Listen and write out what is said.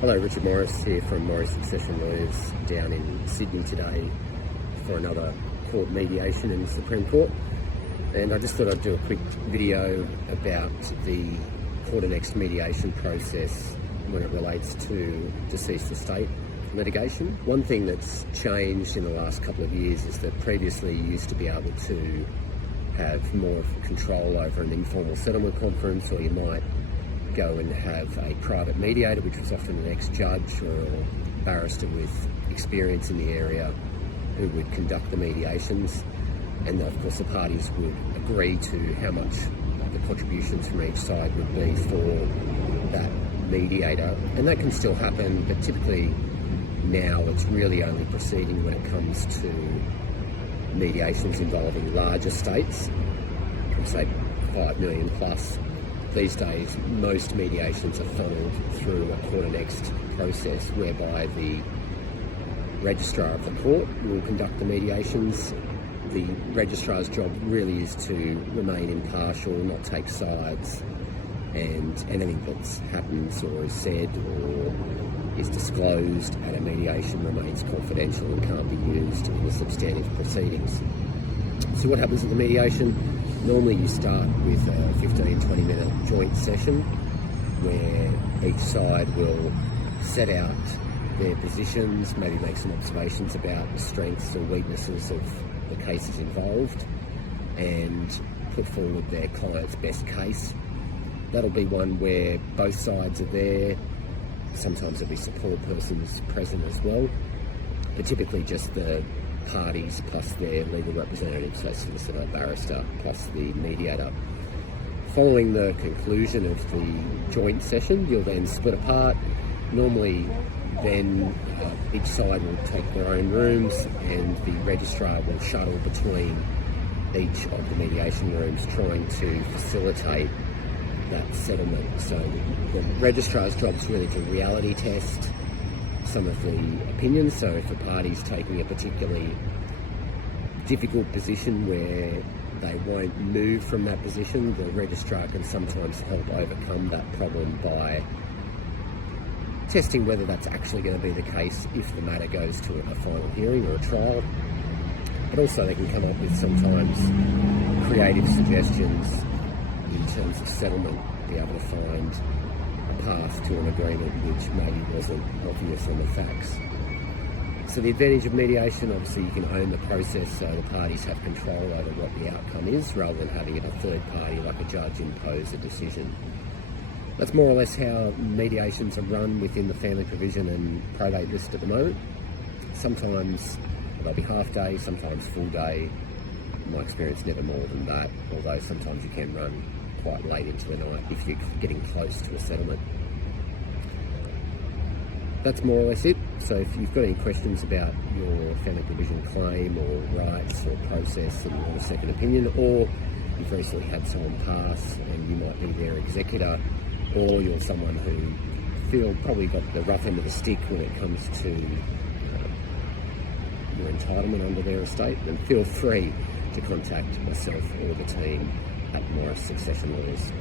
Hello, Richard Morris here from Morris Succession Lawyers down in Sydney today for another court mediation in the Supreme Court. And I just thought I'd do a quick video about the Court Annexed Mediation process when it relates to deceased estate litigation. One thing that's changed in the last couple of years is that previously you used to be able to have more control over an informal settlement conference, or you might go and have a private mediator, which was often an ex-judge or a barrister with experience in the area who would conduct the mediations. And of course the parties would agree to how much the contributions from each side would be for that mediator. And that can still happen, but typically now it's really only proceeding when it comes to mediations involving large estates, say 5 million plus. These days, most mediations are funneled through a court annexed process whereby the registrar of the court will conduct the mediations. The registrar's job really is to remain impartial, not take sides, and anything that happens or is said or is disclosed at a mediation remains confidential and can't be used in the substantive proceedings. So what happens at the mediation? Normally you start with a 15-20 minute joint session where each side will set out their positions, maybe make some observations about the strengths or weaknesses of the cases involved, and put forward their client's best case. That'll be one where both sides are there. Sometimes there'll be support persons present as well, but typically just the parties plus their legal representatives, so solicitor, barrister, plus the mediator. Following the conclusion of the joint session, you'll then split apart. Normally then each side will take their own rooms and the registrar will shuttle between each of the mediation rooms, trying to facilitate that settlement. So the registrar's job is really to reality test some of the opinions. So if a party's taking a particularly difficult position where they won't move from that position, the registrar can sometimes help overcome that problem by testing whether that's actually going to be the case if the matter goes to a final hearing or a trial. But also they can come up with sometimes creative suggestions in terms of settlement, be able to find a path to an agreement which maybe wasn't obvious on the facts. So the advantage of mediation, obviously you can own the process, so the parties have control over what the outcome is rather than having a third party like a judge impose a decision. That's more or less how mediations are run within the family provision and probate list at the moment. Sometimes they'll be half day, sometimes full day. In my experience, never more than that, although sometimes you can run quite late into the night if you're getting close to a settlement. That's more or less it. So if you've got any questions about your family provision claim or rights or process and you want a second opinion, or you've recently had someone pass and you might be their executor, or you're someone who feel probably got the rough end of the stick when it comes to your entitlement under their estate, then feel free to contact myself or the team at Morris Succession Lawyers.